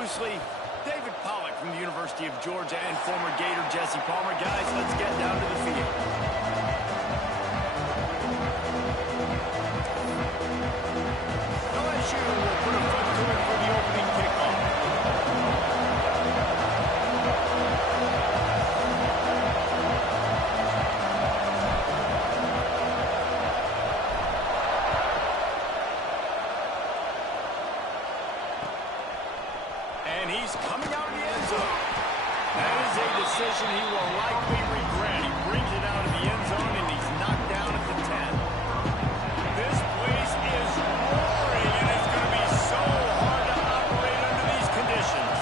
loosely, David Pollock from the University of Georgia and former Gator Jesse Palmer. Guys, let's get down to the field. LSU will put a foot to it for the opening kickoff. And he's coming out of the end zone. That is a decision he will likely regret. He brings it out of the end zone, and he's knocked down at the 10. This place is roaring, and it's going to be so hard to operate under these conditions.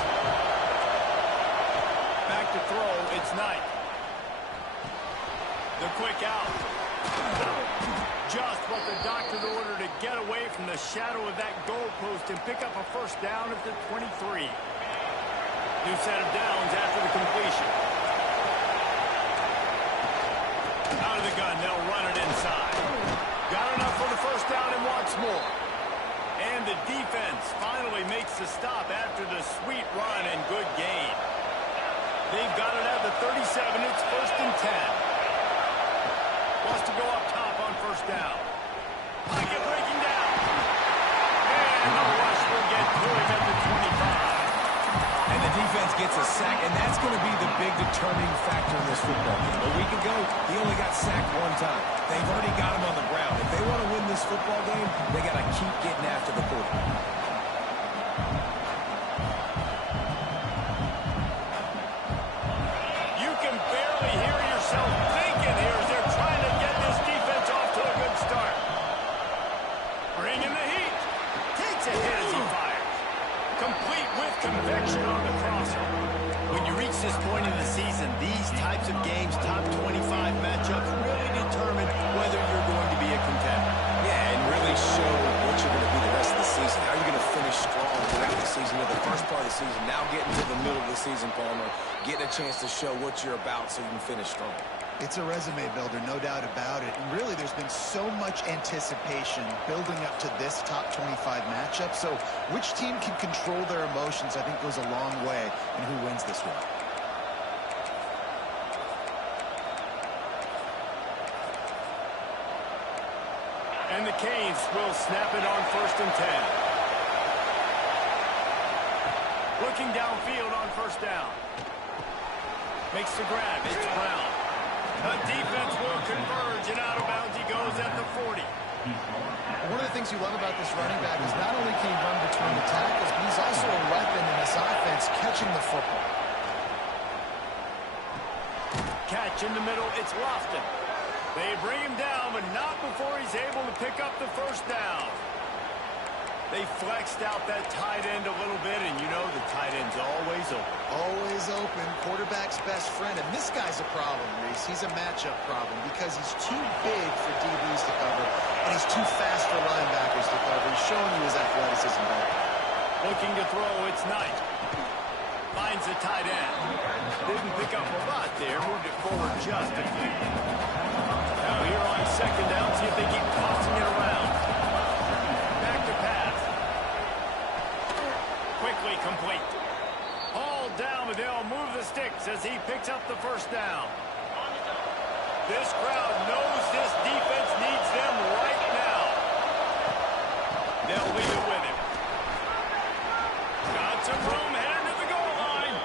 Back to throw, it's Knight. The quick out. Just what the doctor ordered to get away from the shadow of that goalpost and pick up a first down at the 23. New set of downs after the completion. Out of the gun, they'll run it inside. Got enough for the first down and wants more. And the defense finally makes the stop after the sweet run and good gain. They've got it at the 37. It's 1st and 10. Wants to go up top on first down. Pocket breaking down. And the rush will get to him at the 25. And the defense gets a sack, and that's going to be the big determining factor in this football game. A week ago, he only got sacked one time. They've already got him on the ground. If they want to win this football game, they got to keep getting after the quarterback. You can barely hear yourself thinking here as they're trying to get this defense off to a good start. Bringing the heat. Takes a hit as he fires. Complete with conviction on the crosser. When you reach this point in the season, these types of games, top 25 matchups, really determine whether you're going to be a contender. Yeah, and really show what you're going to be the rest of the season. How are you going to finish strong throughout the season? You know, the first part of the season, now getting to the middle of the season, Palmer, getting a chance to show what you're about so you can finish strong. It's a resume builder, no doubt about it. And really, there's been so much anticipation building up to this top 25 matchup. So which team can control their emotions, I think, goes a long way in who wins this one. And the Canes will snap it on 1st and 10. Looking downfield on first down. Makes the grab. It's Brown. The defense will converge, and out of bounds he goes at the 40. One of the things you love about this running back is not only can he run between the tackles, but he's also a weapon in this offense catching the football. Catch in the middle. It's Lofton. They bring him down, but not before he's able to pick up the first down. They flexed out that tight end a little bit, and you know the tight end's always open. Always open. Quarterback's best friend. And this guy's a problem, Reese. He's a matchup problem because he's too big for DBs to cover, and he's too fast for linebackers to cover. He's showing you his athleticism back. Looking to throw, it's Knight. Finds the tight end. Didn't pick up a lot there. Moved it forward just a few. Now here on second down, see if they keep tossing it around. Back to pass. Quickly complete. All down, but they'll move the sticks as he picks up the first down. This crowd knows this defense needs them right now. They'll leave it with him. Got some room, heading to the goal line.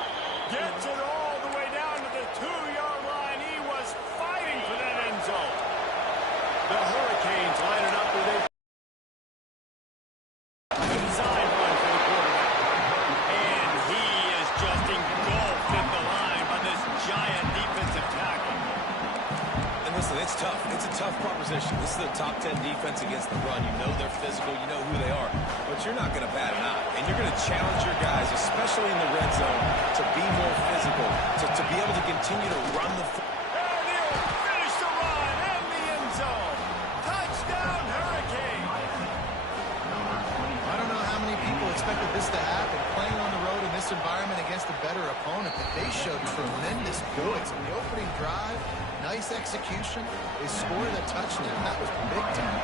Gets it all the way down to the 2-yard line. He was fighting for that end zone. The Hurricanes line it up with a design run for the quarterback. And he is just engulfed in the line by this giant defensive tackle. And listen, it's tough. It's a tough proposition. This is a top 10 defense against the run. You know they're physical. You know who they are. But you're not going to bat an eye. And you're going to challenge your guys, especially in the red zone, to be more physical, to be able to continue to run the football. And he'll finish the run in the end zone. Touchdown, Hurricane. I don't know how many people expected this to happen. Playing on the road in this environment against a better opponent, but they showed tremendous poise in the opening drive. Nice execution. They scored a touchdown. That was big time.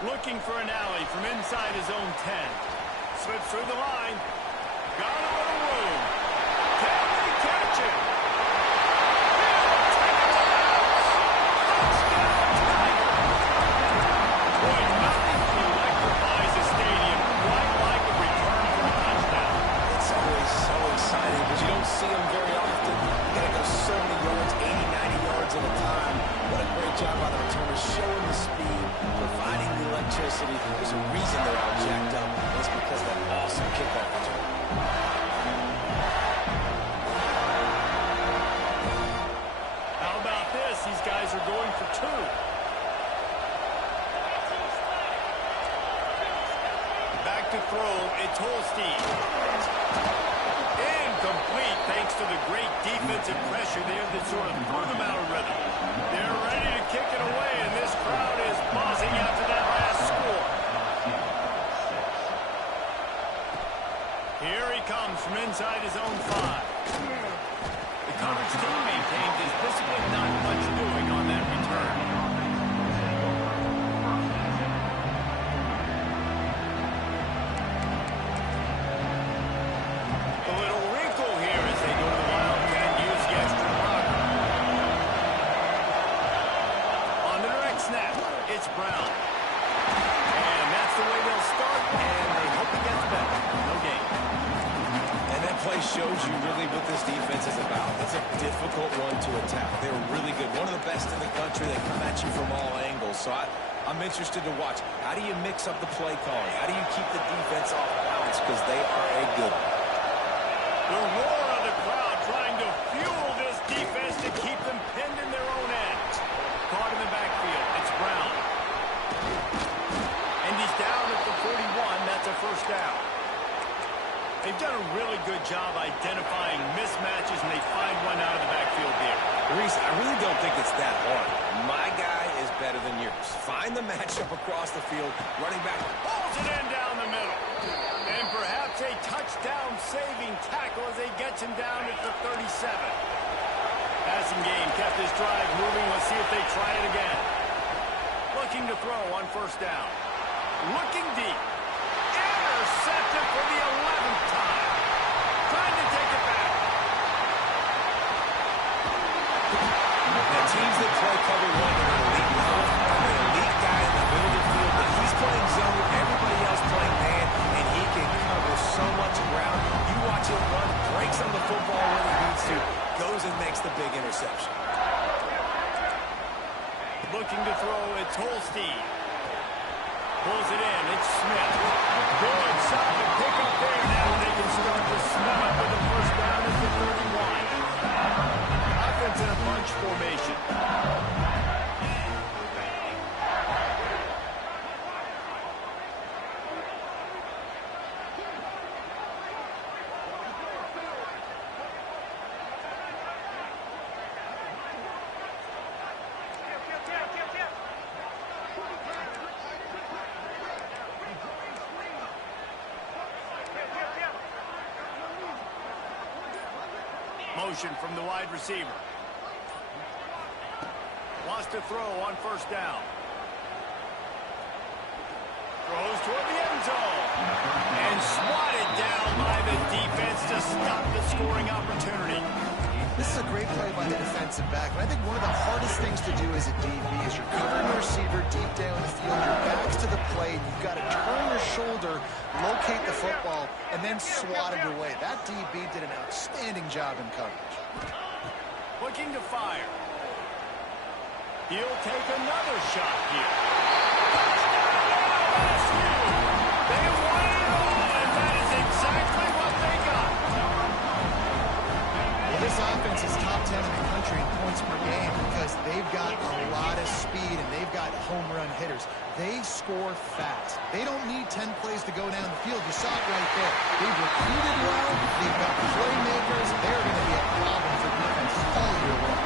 Looking for an alley from inside his own 10. Slips through the line. Got a little room. Can they catch it? He'll take it to the house. Touchdown, Tigers. Boy, nothing electrifies a stadium quite like a return for a touchdown. It's always so exciting because you don't see them very often. You got to go so many yards, 80, 90 yards at a time. What a great job by the returners, showing the speed, providing the electricity. There's a reason they're all jacked up. It's because of that awesome kickoff return. How about this? These guys are going for 2. Back to throw. It's Holstein. Incomplete thanks to the great defensive pressure there that sort of threw them out of rhythm. They're ready to kick it away, and this crowd is buzzing after that last score. Here he comes from inside his own 5. The coverage team maintained his discipline, not much doing on that return. A little wrinkle here as they go to the Wildcat and use the extra blocker. On the direct snap, it's Brown. And that's the way they'll start, and they hope it gets better. No gain. And that play shows you really what this defense is about. It's a difficult one to attack. They're really good. One of the best in the country. They come at you from all angles. So I'm interested to watch. How do you mix up the play calling? How do you keep the defense off balance? Because they are a good one. The roar of the crowd trying to fuel this defense to keep them pinned in their own end. Caught in the backfield. It's Brown. And he's down at the 41. That's a first down. They've done a really good job identifying mismatches, and they find one out of the backfield here. Reese, I really don't think it's that hard. My guy is better than yours. Find the matchup across the field. Running back Pulls it in down the middle. And perhaps a touchdown-saving tackle as they get him down at the 37. Passing game kept this drive moving. Let's see if they try it again. Looking to throw on first down. Looking deep. Intercepted for the 11th time. Trying to take it back. Now, teams that play cover 1 are an elite level. An elite guy in the middle of the field. But he's playing zone. Everybody else playing man. And he can cover so much ground. You watch him run, breaks on the football when he needs to, goes and makes the big interception. Looking to throw, it's Holstein. Pulls it in, it's Smith. Good solid pick up there. Now they can start to smell it with the first down at the 31. Offense in a bunch formation. Motion from the wide receiver. Wants to throw on first down. Throws toward the end zone. And swatted down by the defense to stop the scoring opportunity. This is a great play by the defensive back. And I think one of the hardest things to do as a DB is you're covering the receiver deep down the field. Your back's to the plate. You've got to turn your shoulder, locate the football, and then swat it away. That DB did an outstanding job in coverage. Looking to fire. He'll take another shot here. Touchdown, LSU! They won it all, and that is exactly what they got. Well, this offense is top 10 in the country in points per game because they've got a lot of speed and they've got home run hitters. They score fast. They don't need 10 plays to go down the field. You saw it right there. They've recruited well. They've got playmakers. They're going to be a problem for defense all year long.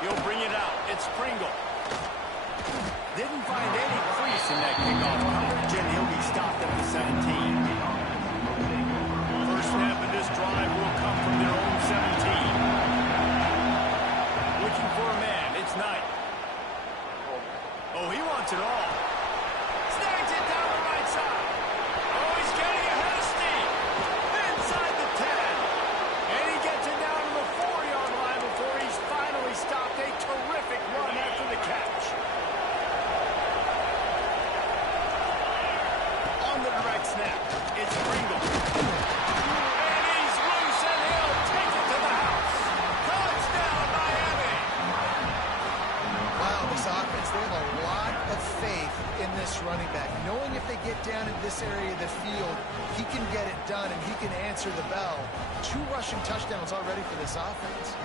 He'll bring it out. It's Pringle. Didn't find any crease in that kickoff coverage, and he'll be stopped at the 17. First snap of this drive will come from their own 17. this area of the field, he can get it done, and he can answer the bell. 2 rushing touchdowns already for this offense.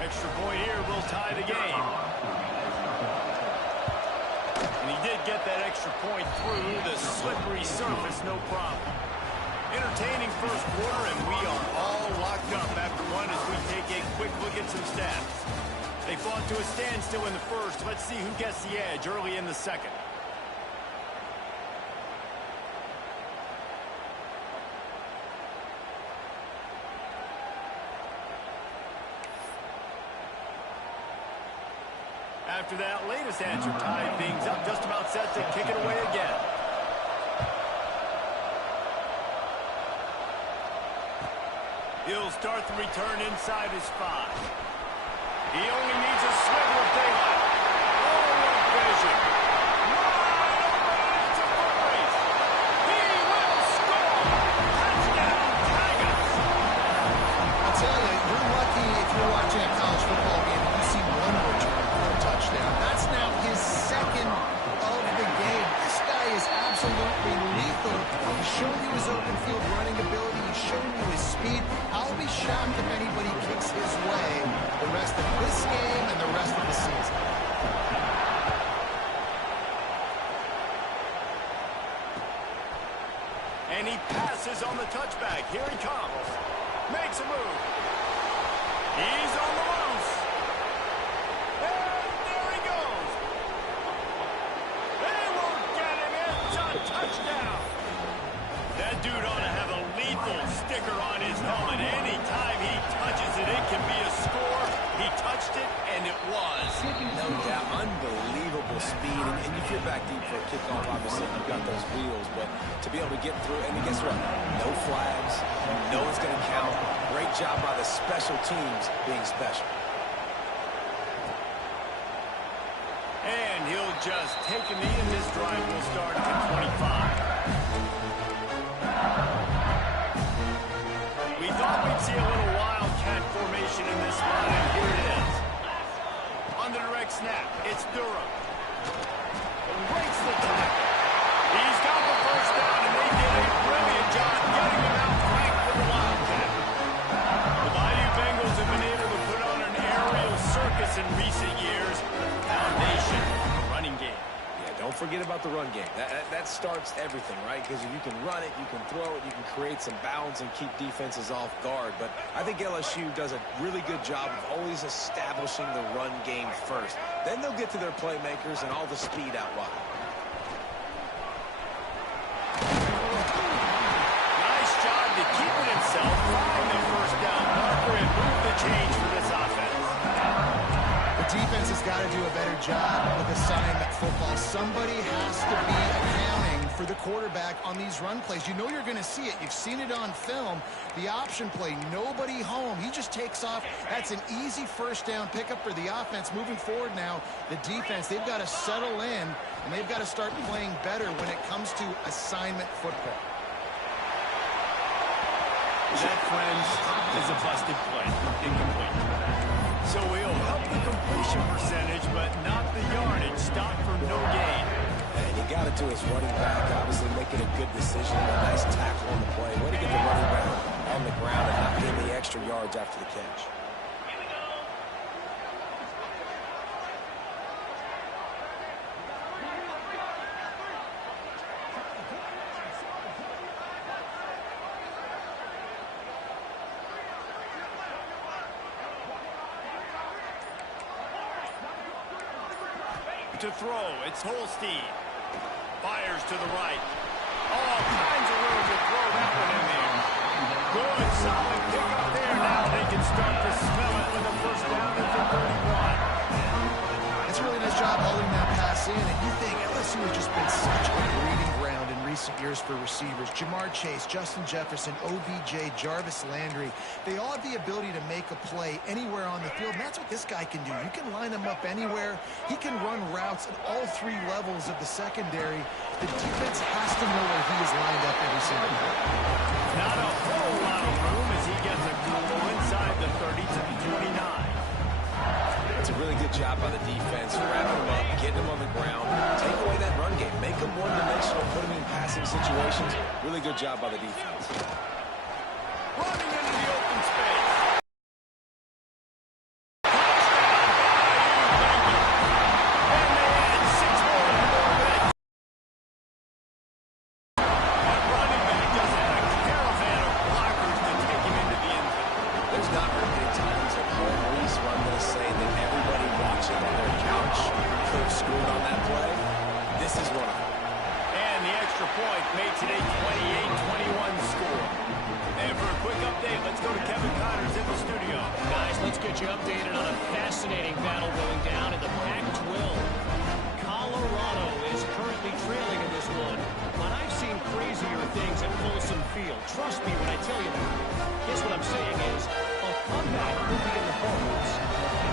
Extra point here will tie the game. And he did get that extra point through the slippery surface, no problem. Entertaining first quarter, and we are all locked up after one as we take a quick look at some stats. They fought to a standstill in the first. Let's see who gets the edge early in the second. After that latest answer, tied things up, just about set to kick it away again. He'll start the return inside his 5. He only needs a sliver of daylight. Oh, what vision. Wide open, it's a foot race. He will score. Touchdown, Tigers. I'll tell you, you're lucky if you're watching a college football game and you see one return for a touchdown. That's now his second of the game. This guy is absolutely lethal. He's shown you his open field running ability. He's shown you his speed. I'll be shocked if anybody kicks his way the rest of this game and the rest of the season. And he passes on the touchback. Here he comes. Makes a move. He's on the loose. And there he goes. They won't get him. It's a touchdown. That dude ought to have a lethal sticker on his helmet. Anytime he touches it, it can be a score. He touched it, and it was. No doubt. Unbelievable speed. And if you're back deep for a kickoff, obviously you've got those wheels. But to be able to get through, and guess what? No flags. No one's going to count. Great job by the special teams being special. And he'll just take a knee, and this drive will start at the 25. We thought we'd see a little wildcat formation in this spot, and here it is. On the direct snap, it's Durham. Breaks the tackle. He's got the first down, and they did a brilliant job getting him out flanked for the wildcat. The Bayou Bengals have been able to put on an aerial circus in recent years. Foundation, running game. Don't forget about the run game. That starts everything, right? Because if you can run it, you can throw it, you can create some bounds and keep defenses off guard. But I think LSU does a really good job of always establishing the run game first. Then they'll get to their playmakers and all the speed out wide. Nice job to keep it himself, find the first down marker, and move the change for this offense. The defense has got to do a better job with assignment football. Somebody has to be accounting for the quarterback on these run plays. You know you're going to see it. You've seen it on film. The option play, nobody home. He just takes off. That's an easy first down pickup for the offense. Moving forward now, the defense, they've got to settle in, and they've got to start playing better when it comes to assignment football. That, friends, is a busted play. Incomplete. So he'll help the completion percentage, but not the yardage. Stop for no gain. And you got it to his running back, obviously making a good decision. A nice tackle on the play. Way to get the running back on the ground and not getting the extra yards after the catch. To throw, it's Holstein. Fires to the right. All kinds of room to throw that one in there. Good, solid pick up there. Now they can start to smell it with a first down at the 31. It's a really nice job holding that pass in, and you think LSU has just been such a breeding ground in recent years for receivers. Jamar Chase, Justin Jefferson, OBJ, Jarvis Landry, they all have the ability to make a play anywhere on the field, and that's what this guy can do. You can line him up anywhere. He can run routes at all 3 levels of the secondary. The defense has to know where he is lined up every single time. Not a whole lot of room as he gets a couple inside the 30 to the 29. It's a really good job by the defense, wrapping them up, getting them on the ground, take away that run game, make them one-dimensional, put them in passing situations. Really good job by the defense. Running into the open space. Updated on a fascinating battle going down in the Pac-12. Colorado is currently trailing in this one, but I've seen crazier things at Folsom Field. Trust me when I tell you that. Guess what I'm saying is a comeback could be in the cards.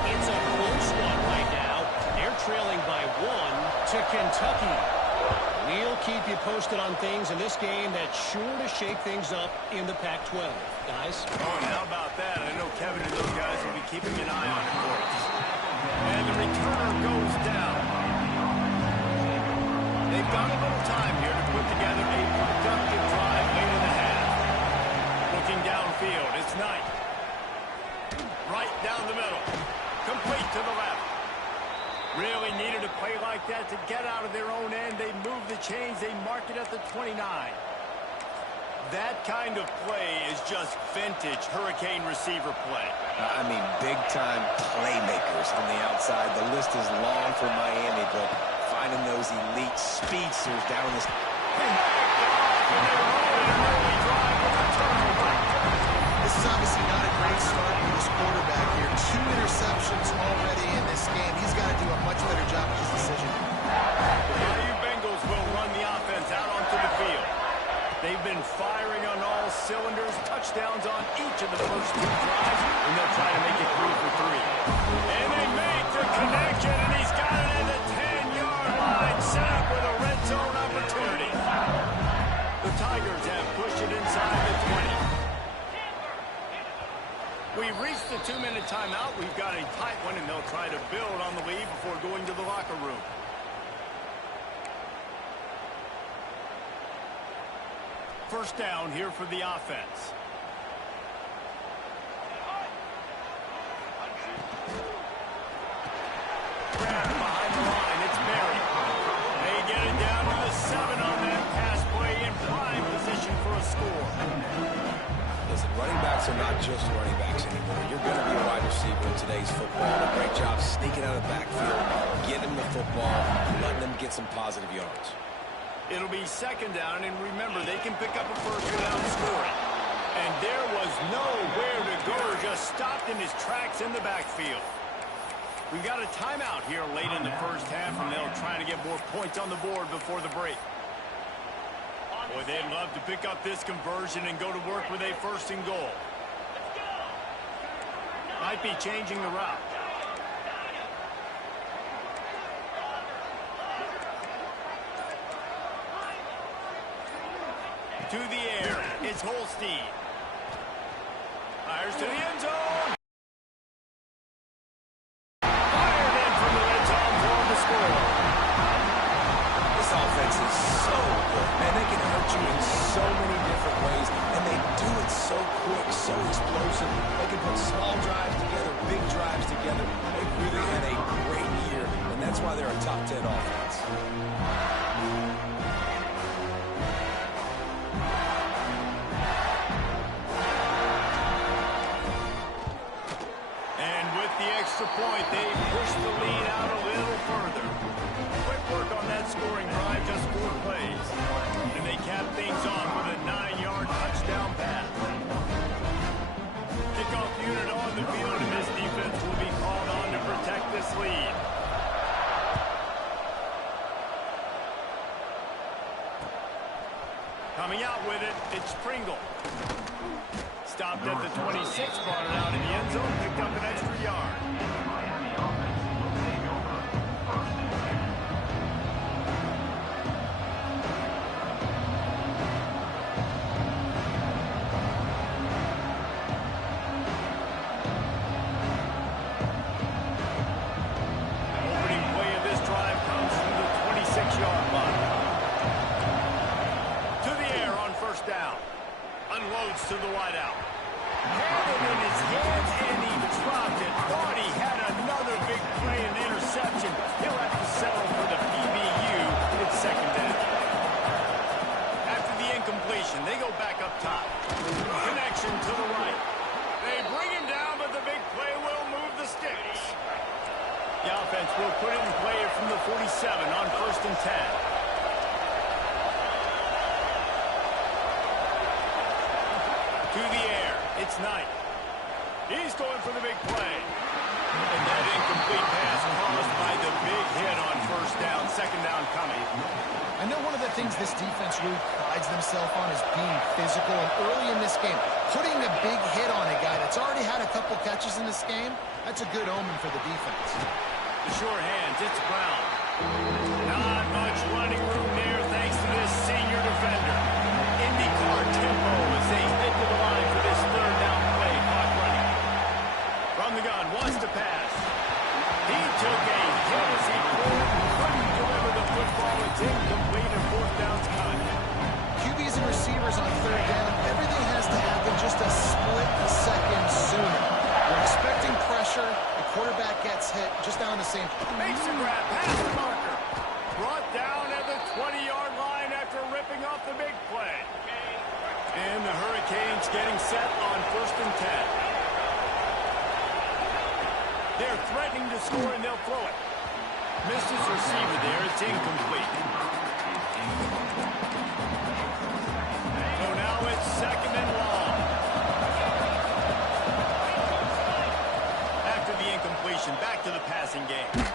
It's a close one right now. They're trailing by 1 to Kentucky. We'll keep you posted on things in this game that's sure to shake things up in the Pac-12. Guys? Oh, and how about that? I know Kevin and those guys will be keeping an eye on it for us. And the returner goes down. They've got a little time here to put together a productive drive late in the half. Looking downfield, it's Knight. Right down the middle. Complete to the left. Really needed a play like that to get out of their own end. They move the chains. They mark it at the 29. That kind of play is just vintage Hurricane receiver play. I mean, big-time playmakers on the outside. The list is long for Miami, but finding those elite speedsters down this... This is obviously not a great start for this quarterback here. 2 interceptions already in this game. He's got to do a much better job with his decision. The Bayou Bengals will run the offense out onto the field. They've been firing on all cylinders, touchdowns on each of the first 2 drives, and they'll try to make it 3 for 3. And they make the connection, and he's got it at the 10-yard line, set up with a red zone opportunity. The Tigers have pushed it inside the 20. We've reached the 2-minute timeout. We've got a tight one, and they'll try to build on the lead before going to the locker room. First down here for the offense. Grab behind the line. It's Barry. They get it down to the 7 on that pass play in prime position for a score. Listen, running backs are not just running backs anymore. You're going to be a wide receiver in today's football. A great job sneaking out of the backfield, getting the football, letting them get some positive yards. It'll be second down, and remember, they can pick up a first without scoring. And there was nowhere to go, just stopped in his tracks in the backfield. We've got a timeout here late in the first half, and they'll try to get more points on the board before the break. Boy, they'd love to pick up this conversion and go to work with a first and goal. Might be changing the route. To the air, it's Holstein. Fires to the end zone. Fired in from the red zone for the score. This offense is so good. Man, they can hurt you in so many different ways, and they do it so quick, so explosive. They can put small drives together, big drives together. They really had a great year, and that's why they're a top 10 offense. Point, they push the lead out a little further. Quick work on that scoring drive, just 4 plays. And they cap things off with a 9-yard touchdown pass. Kickoff unit on the field, and this defense will be called on to protect this lead. Coming out with it, it's Pringle. Stopped at the 26, brought it out in the end zone, picked up an extra yard. to the wideout. Had it in his hands, and he dropped it. Thought he had another big play and interception. He'll have to settle for the PBU. It's second down. After the incompletion, they go back up top. Connection to the right. They bring him down, but the big play will move the sticks. The offense will put it in play from the 47 on 1st and 10. To the air. It's Knight. He's going for the big play. And that incomplete pass caused by the big hit on 1st down, 2nd down coming. I know one of the things this defense really prides themselves on is being physical. And early in this game, putting a big hit on a guy that's already had a couple catches in this game, that's a good omen for the defense. The short hands, it's Brown. Not much running room there thanks to this senior defender. IndyCar tempo as they head to the line for this 3rd down play. Clock running. From the gun, wants to pass. He took a hit as he couldn't deliver the football. It's incomplete and 4th down's coming. QBs and receivers on 3rd down, everything has to happen just a split second sooner. We're expecting pressure. The quarterback gets hit just down the same. Makes a grab, pass the marker. Brought down at the 20-yard line after ripping off the big play. And the Hurricanes getting set on 1st and 10. They're threatening to score, and they'll throw it. Misses receiver there. It's incomplete. So now it's 2nd and long. After the incompletion, back to the passing game. And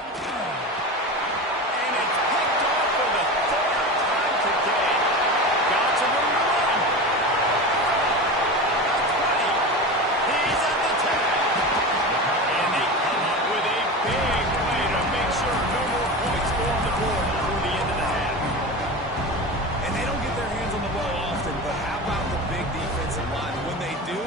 it's picked off for the 3rd time today. Got some room to run. He's at the 10. And they come up with a big play to make sure no more points go on the board before the end of the half. And they don't get their hands on the ball often, but how about the big defensive line? When they do,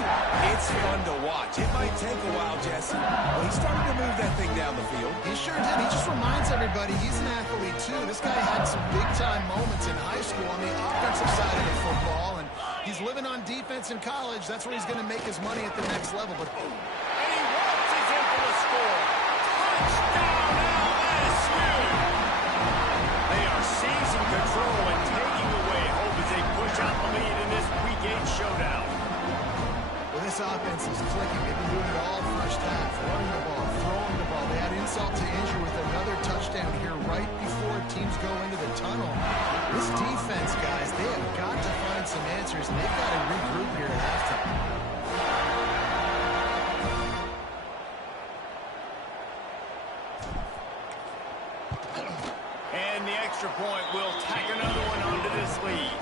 it's fun to watch. It might take a while, Jesse, but he started to move that thing down the field. He sure did. He just reminds everybody he's an athlete, too. This guy had some big-time moments in high school on the offensive side of the football, and he's living on defense in college. That's where he's going to make his money at the next level. But And he launches in for the score. Touchdown, LSU! They are seizing control and taking away hope as they push out the lead in this Week 8 showdown. well, this offense is clicking. They've been doing it all first half. Running the ball, throwing the ball. They had insult to injury with another touchdown here right before teams go into the tunnel. This defense, guys, they have got to find some answers, and they've got to regroup here at halftime. And the extra point will tack another one onto this lead.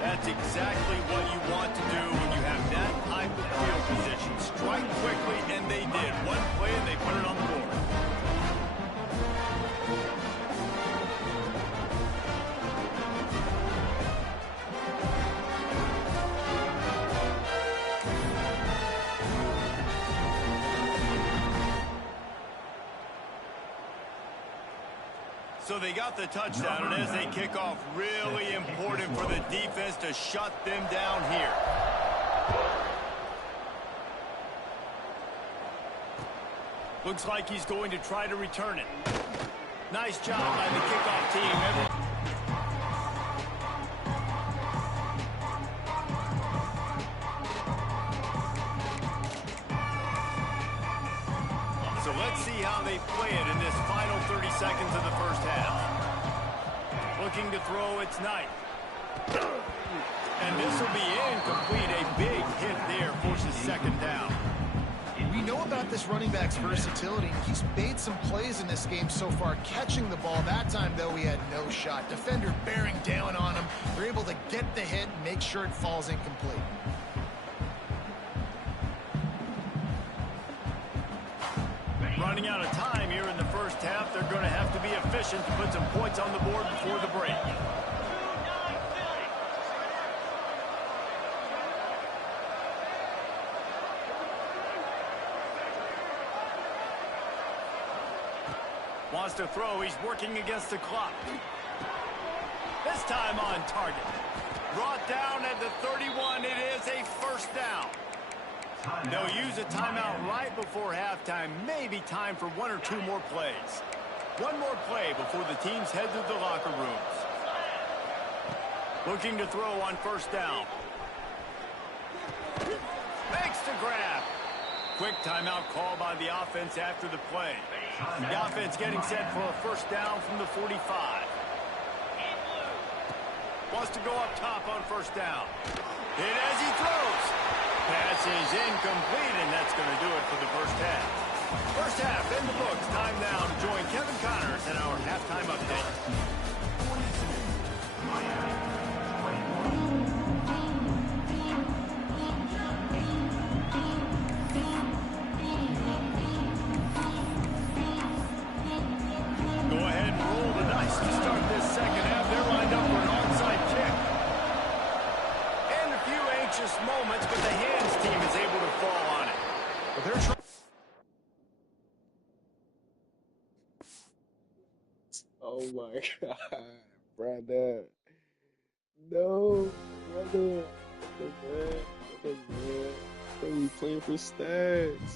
That's exactly what you want to do when you have that type of field position. Strike quickly, and they did. One play, and they put it on the board. So they got the touchdown, and as they kick off, really important for the defense to shut them down here. Looks like he's going to try to return it. Nice job by the kickoff team. So let's see how they play it in this final 30 seconds of the first half. Looking to throw, it's Knight. And this will be incomplete. A big hit there forces 2nd down. We know about this running back's versatility. He's made some plays in this game so far, catching the ball. That time, though, he had no shot. Defender bearing down on him. They're able to get the hit and make sure it falls incomplete. Running out of time here in the first half. They're going to have to be efficient to put some points on the board before the break. Wants to throw. He's working against the clock. This time on target. Brought down at the 31. It is a first down. They'll use a timeout right before halftime. Maybe time for one or two more plays. One more play before the teams head to the locker rooms. Looking to throw on first down. Makes the grab. Quick timeout call by the offense after the play. The offense getting set for a first down from the 45. Wants to go up top on first down. Hit as he throws. Pass is incomplete, and that's going to do it for the first half. First half in the books. Time now to join Kevin Connors in our halftime update. Moments, but the hands team is able to fall on it. Well, they're trying. Oh my God, brother. No, brother. Brother, man. Brother, we playing for stats.